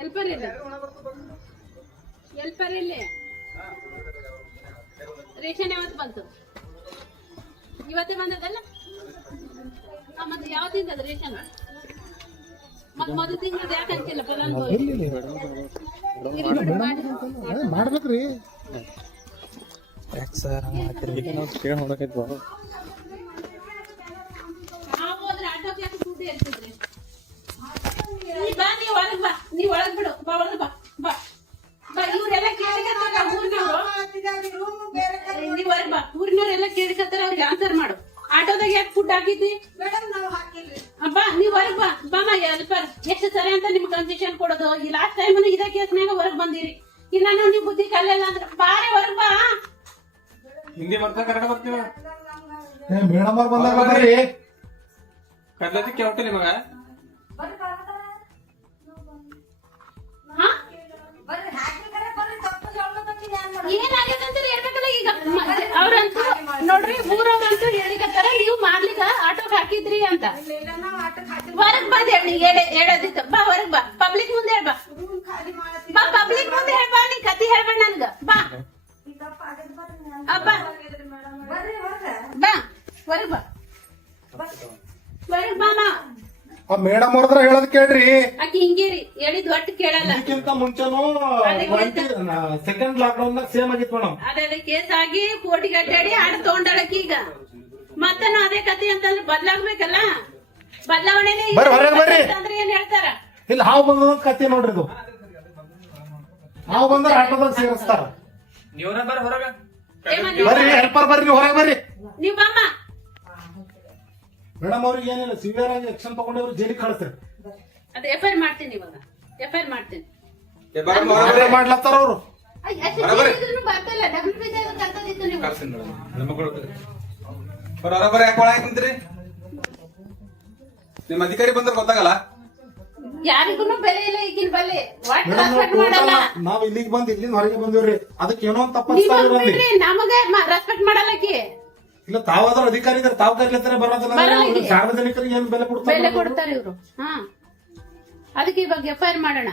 Helper ಇಲ್ಲ helper ಇಲ್ಲಿ ration ಯಾವತ್ತು ಬಂತು? ಇವತ್ತೇ ಬಂದದಲ್ಲ ಮತ್ತೆ ಯಾವತ್ತಿಂದ ರೇಷನ್? ಮತ್ತೆ ಮೊದಲು ತಿಂಗಳು ಯಾಕೆ ಅಂತಿಲ್ಲ? ಫಲಾನುಭವಿ ಮಾಡ್ಬೇಕ್ರಿ. ಸರ್ ಮಾಡಿ. ಮಾಡ್ಬೇಕ್ರಿ ನಾವು ಒಳಗ್ ಬಿಡು. ಬಾ ಒಳಗ್ ಬಾ ಬಾ. ಬಾ ಇವ್ರೆಲ್ಲ ಕೇಳಿಕತ್ತಾರ ಊರಿನವ್ರು. ನೀ ಹೊರಗ್ ಬಾ. ಊರಿನವ್ರೆಲ್ಲ ಕೇಳಿಕತ್ತಾರ ಅವ್ರಿಗೆ ಆನ್ಸರ್ ಮಾಡು. ಆಟೋದಾಗ ಯಾಕೆ ಫುಡ್ ಹಾಕಿದ್ದಿ? ಆ, ಬಾ ನೀವ್ ಹೊರಗ್ ಬಾ. ಬಾಮ ಎಲ್ಪರ್ ಎಷ್ಟು ಸರಿ ಅಂತ ನಿಮ್ಗೆ ಕನ್ಸೆಷನ್ ಕೊಡೋದು. ಈ ಲಾಸ್ಟ್ ಟೈಮ್ ಇದೇ ಕೇಸ್ನಾಗ ಹೊರಗ್ ಬಂದಿರಿ. ಇನ್ನ ನೀವು ಬುದ್ಧಿ ಕಲಿಯಲ್ಲ ಅಂದ್ರೆ ಬಾರೆ ಹೊರಗ್ ಬಾ. ಹಿಂದಿ ಬರ್ತಾ ಕನ್ನಡ ಬರ್ತೀವ ಮೇಡಮ್ ಅವ್ರು ಬಂದಾಗ ಬರ್ರಿ. ಕನ್ನಡಕ್ಕೆ ಹೊಟ್ಟೆ ನಿಮಗ? ಏನಾಗ್ಯದ ಅಂತ ಹೇಳ್ಬೇಕಲ್ಲ ಈಗ? ಅವ್ರಂತೂ ನೋಡ್ರಿ ಊರವ್ರಂತೂ ಹೇಳಿಕತ್ತಾರ ನೀವು ಮಾಡ್ಲಿಕ್ಕ ಆಟೋಕ್ ಹಾಕಿದ್ರಿ ಅಂತ. ಹೊರಗ್ ಬಂದ್ ಹೇಳಿ ಹೇಳಿ ಹೇಳೋದಿತ್ತು. ಬಾ ಹೊರಗ್ ಬಾ. ಪಬ್ಲಿಕ್ ಮುಂದೆ ಹೇಳ್ಬಾ ಬಾ. ಪಬ್ಲಿಕ್ ಮುಂದೆ ಹೇಳ್ಬಾ ನೀ ಕತಿ ಹೇಳ್ಬೇಡ ಮೇಡಮ್ ಅವ್ರದ್ರ ಹೇಳೋದ್ ಕೇಳ್ರಿ. ಆಕಿ ಹಿಂಗೇರಿ ಹೇಳಿದ್ ಒಟ್ಟು ಕೇಳಲ್ಲ. ಇದಕ್ಕಿಂತ ಮುಂಚೆನು ಸೆಕೆಂಡ್ ಲಾಕ್ ಡೌನ್ ಸೇಮ್ ಆಗಿತ್ತು ಮೇಡಮ್. ಅದೇ ಕೇಸ್ ಆಗಿ ಕೋರ್ಟಿಗೆ ಕಟ್ಟಾಡಿ ಹಣ ತಗೊಂಡಳಕಿ ಈಗ. ಮತ್ತನು ಅದೇ ಕತೆ ಅಂತಂದ್ರೆ ಬದ್ಲಾಗ್ಬೇಕಲ್ಲ? ಬದಲಾವಣೆನೇ ಇಲ್ಲ ಬರ್ರಿ, ಹೊರಗ್ ಬರ್ರಿ. ಅಂದ್ರೆ ಏನ್ ಹೇಳ್ತಾರ? ಇಲ್ಲ ಹಾವು ಬಂದ ಕತೆ ನೋಡ್ರಿ ಇದು. ಹಾವು ಬಂದ್ರೆ ಆಟೋದಾಗ ಸೇರಿಸ್ತಾರ. ನೀವ್ರ ಬರ ಹೊರಗ. ಏಮಂದಿ? ಬರ್ರಿ ಹೆಲ್ಪರ್ ಬರ್ರಿ ನೀವು ಹೊರಗೆ ಬರ್ರಿ. ನೀವ್ ಬಮ್ಮ. ಮೇಡಮ್ ಅವ್ರಿಗೆ ಏನಿಲ್ಲ ಸಿವಿಯರ್ ಆಗಿ ಆಕ್ಷನ್ ತಗೊಂಡು ಅವ್ರು ಜೈಲಿಗೆ ಕಳಿಸ್ತಾರೆ. ಅದ್ ಎಫ್ ಐ ಮಾಡ್ತೀನಿ ಇವಾಗ. ಎಫ್ ಐ ಮಾಡ್ತೀನಿ. ಏ, ಬರಮ್ಮ ಮಾಡ್ಲತ್ತಾರ ಅವ್ರು? ಬರೋಬ್ಬರಿ. ಬರ ಹೊರ ಬರ ಯಾಕೆ ಒಳಗೆ ನಿಂತ್ರಿ? ನಿಮ್ ಅಧಿಕಾರಿ ಬಂದ್ರೆ ಗೊತ್ತಾಗಲ್ಲ? ಯಾರಿಗೂ ಬೆಲೆ ಇಲ್ಲ ಈಗಿನ ಬೆಲೆ. ವಾಟ್ ಮೇಡಮ್ ಮಾಡಲ್ಲ. ನಾವ್ ಇಲ್ಲಿಗೆ ಬಂದ್ ಇಲ್ಲಿಂದ ಹೊರಗೆ ಬಂದಿವ್ರಿ. ಅದಕ್ಕೆ ಏನೋ ತಪ್ಪ ನೀವ್ ನಮಗೆ ರೆಸ್ಪೆಕ್ಟ್ ಮಾಡಲ್ಲಕಿ ಇಲ್ಲ ತಾವಾದ್ರೂ ಅಧಿಕಾರಿ ಇದ್ರೆ ತಾವ್ ಕರಿಲತ್ತಾರೆ ಬರೋದಿಲ್ಲ. ಸಾರ್ವಜನಿಕರಿಗೆ ಏನ್ ಬೆಲೆ ಬೆಲೆ ಕೊಡ್ತಾರೆ ಕೊಡ್ತಾರೆ ಇವರು. ಹಾ. ಅದಕ್ಕೆ ಇವಾಗ ಎಫ್ ಐ ಆರ್ ಮಾಡೋಣ.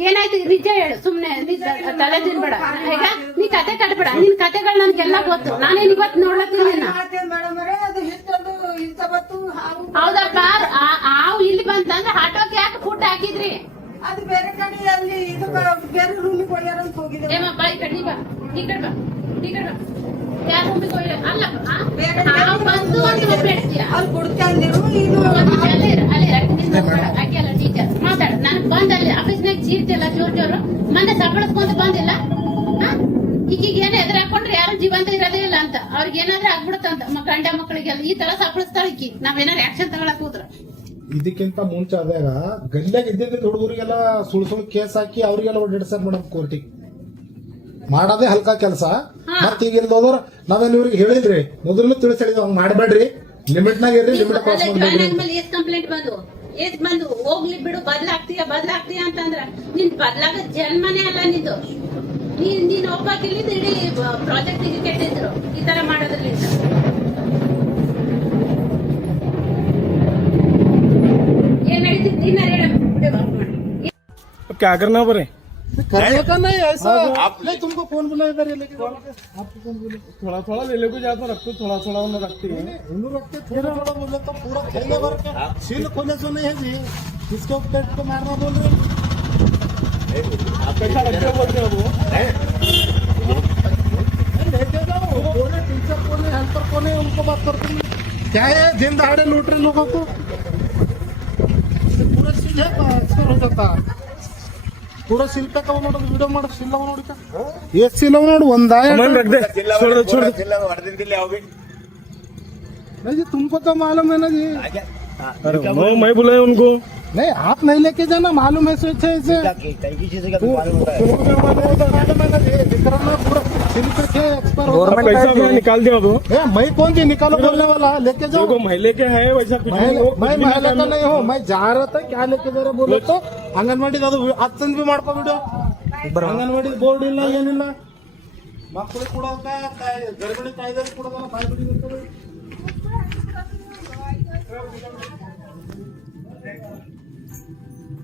ಏನಾಯ್ತು? ನಿಜ ಹೇಳು. ಸುಮ್ನೆ ತಲೆ ತಿನ್ಬೇಡ. ಈಗ ನೀ ಕತೆ ಕಟ್ಬೇಡ. ನಿನ್ ಕತೆಗಳು ನನ್ಗೆಲ್ಲ ಗೊತ್ತು. ನಾನೇನ್ ಇವತ್ತು ನೋಡ್ಲತ್ತೀನಿ ಹೌದಪ್ಪ. ಆ- ಆವ್ ಇಲ್ಲಿ ಬಂತಂದ್ರೆ ಆಟೋಗೆ ಯಾಕೆ ಫುಡ್ ಹಾಕಿದ್ರಿ? ಅದು ಬೇರೆ ಕಡೆ ಅಲ್ಲಿ ಇದು ಬೇರೆ ರೂಮಿಗೆ ಹೋಗ್ಯಾರ ಅಂತ ಹೋಗಿದ್ದೆ ಈ ಕಡೆ ನೀ ಬಾ. ಈ ಕಡೆ ಬಾ. ಅಲ್ಲಿ ಕೊಡ್ತಾ ಅಂದಿರು ಇದು ಅಲ್ಲೇ ಅಲ್ಲೇ ಅಲ್ಲ ಟೀಚರ್ ಮಾತಾಡ ನನಗ್ ಬಂದಲ್ಲಿ ಆಫೀಸ್ನಾಗ ಚೀರ್ತಿಲ್ಲ ಜೋರ್ ಜೋರು. ಮೊನ್ನೆ ಸಪ್ಪಳಸ್ಕೊಂತ ಬಂದಿಲ್ಲ. ಈಗೀಗ ಏನ್ ಎದುರು ಹಾಕೊಂಡ್ರೆ ಯಾರು ಜೀವಂತ ಇರೋದೇ ಇಲ್ಲ ಅಂತ. ಅವ್ರಿಗೆ ಏನಾದ್ರೂ ಆಗ್ಬಿಡುತ್ತಂತ ಗಂಡ ಮಕ್ಕಳಿಗೆಲ್ಲ ಈ ತರ ಸಪ್ಪಳಿಸ್ತಾಳ ಈಕಿ. ನಾವೇನಾರು ಆಕ್ಷನ್ ತಗೊಳಕ್ ಹೋದ್ರ? ಇದಕ್ಕಿಂತ ಮುಂಚೆ ಅದಾಗ ಗಲ್ಯಾಗ ಇದ್ದಿದ್ದ ಹುಡುಗರಿಗೆಲ್ಲ ಸುಳ್ ಸುಳ್ ಕೇಸ್ ಹಾಕಿ ಅವರಿಗೆಲ್ಲ ಓಡಾಡ್ಸಾರ ಮೇಡಮ್ ಕೋರ್ಟಿಗೆ ಮಾಡೋದೇ ಹಲ್ಕ ಕೆಲಸ. ಮತ್ತೆ ಈಗ ಇಲ್ದೋದ್ರ ನಾವೆಲ್ಲ ಇವ್ರಿಗೆ ಹೇಳಿದ್ರಿ ಮೊದಲು ತಿಳಿಸ್ ಹೇಳಿದ್ವಿ ಹಂಗ್ ಮಾಡ್ಬೇಡ್ರಿ. ಲಿಮಿಟ್ ನಾಗ ಇರ್ರಿ ಲಿಮಿಟ್ ಪಾಸ್ ಕಂಪ್ಲೇಂಟ್ ಬಂದು ಏಸ್ ಬಂದು ಹೋಗ್ಲಿ ಬಿಡು ಬದ್ಲಾಗ್ತೀಯ ಬದ್ಲಾಗ್ತೀಯ ಅಂತಂದ್ರ ನಿನ್ ಬದ್ಲಾಗ ಜನ್ಮನೇ ಅಲ್ಲ ನಿಂದು. ನೀನ್ ನೀನ್ ಒಬ್ಬಾಕಿಲ್ಲಿದ್ದು ಇಡೀ ಪ್ರಾಜೆಕ್ಟ್ ಇದು ಕೆಟ್ಟಿದ್ರು ಈ ತರ ಮಾಡೋದ್ರಲ್ಲಿಂದ ಏನ್ ನಡೀತಿದ್ದೀನ ಹೇಳ ಓಕೆ करना का नहीं ऐसा। नहीं तुमको फ़ोन बुलाया इधर ये आपको फ़ोन बुलाया थोड़ा थोड़ा ले ले को जाता रखते थोड़ा थोड़ा उन्हें रखते हैं। उन्होंने रखते थोड़ा थोड़ा बोले तो पूरा थैले भर के सील खोले से नहीं है जी। किसके ऊपर को मारना बोल। रहे हैं? पैसा रखते बोलते हैं वो। लेके जाओ कौन है? टीचर कौन है? हेल्पर कौन है? उनको बात करते हैं। क्या है? दिन दहाड़े लूट रहे लोगों को? पूरा सील है हो जाता। पूरा सील पे कब ನೋಡೋದು ವಿಡಿಯೋ ಮಾಡೋ ಸಿಲ್ ನೋಡಿಕ ಎಷ್ಟು ಸಿಲ್ ನೋಡು ಒಂದ मन रख दे छोड़ दे छोड़ दे नहीं जी तुमको तो मालूम है ना जी अरे वो मैं बुलाया उनको नहीं आप नहीं लेके जाना मालूम है ऐसे ऐसे तुमको क्या मालूम होता है? मालूम है ना जी विक्रम में पूरा सिल पे थे एक्सपायर हो अब पैसा मैं निकाल दिया तो ए, मैं कौन जी निकालो बोलने वाला लेके जाओ देखो महिले के है वैसा कुछ नहीं मैं वो कुछ मैं भी महिला का निकालना- नहीं हूँ मैं जा रहा था क्या लेके जा रहा बोलो तो ಅಂಗನವಾಡಿ ಅದು ಹತ್ತಂದ್ ಬಿ ಮಾಡ್ಕೊ ವಿಡಿಯೋ ಅಂಗನವಾಡಿ ಬೋರ್ಡ್ ಇಲ್ಲ ಏನಿಲ್ಲ ಮಕ್ಕಳಿಗೆ ಕೊಡೋಕ ಗರ್ಭಿಣಿ ತಾಯಿದಾರಿಗೆ ಕೊಡೋದಲ್ಲ ಬಾಯಿ ಬಿಡಿ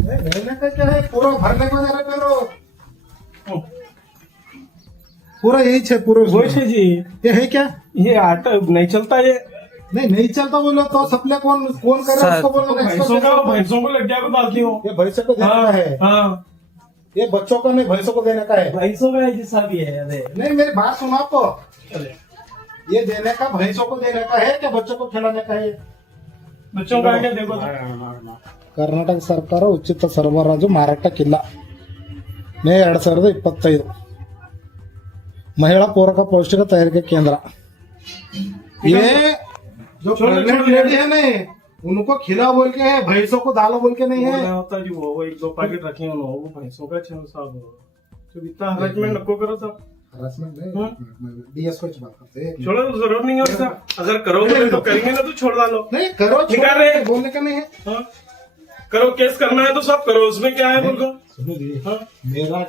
ए, रहने का क्या है पूरा भरने को जा रहे यही है पूरा वो है जी। ये है क्या? ये आटा नहीं चलता ये। नहीं नहीं चलता बोलो तो सप्लाई कौन कौन करे उसको बोलो भैंसों का। भैंसों को लड्डिया को डालती हूँ ये भैंसों को देने का है हाँ। ये बच्चों का नहीं भैंसों को देने का है। भैंसों का है जैसा भी है अरे। नहीं मेरी बात सुनो आपको ये देने का भैंसों को देने का है क्या बच्चों को खिलाने का है? बच्चों का है क्या? देखो तो। ಕರ್ನಾಟಕ ಸರ್ಕಾರ ಉಚಿತ ಸರಬರಾಜು ಮಾರಾಟಕ್ಕಿಲ್ಲ ಮೇ ಎರಡ್ ಸಾವಿರದ ಇಪ್ಪತ್ತೈದು ಮಹಿಳಾ ಪೂರಕ ಪೌಷ್ಟಿಕ ತಯಾರಿಕಾ ಕೇಂದ್ರ ये जो छोड़ो, प्रेग्नेंट छोड़ो। लेडी है नहीं उनको खिला बोल के है भैंसों को दालो बोल के नहीं वो है क्या होता जी वो वो एक दो पैकेट रखे हैं उन्होंने, वो भैंसों का छह साहब तो इतना हरासमेंट नको करो सब हरासमेंट हाँ। डीएस को बात करते हैं छोड़ो जरूरत नहीं है उसका अगर करोगे तो करेंगे ना तो छोड़ डालो नहीं करो छोड़ो, निकाल रहे हैं। बोलने का नहीं है हाँ करो केस करना है तो सब करो उसमें क्या है बोल हाँ। मेरा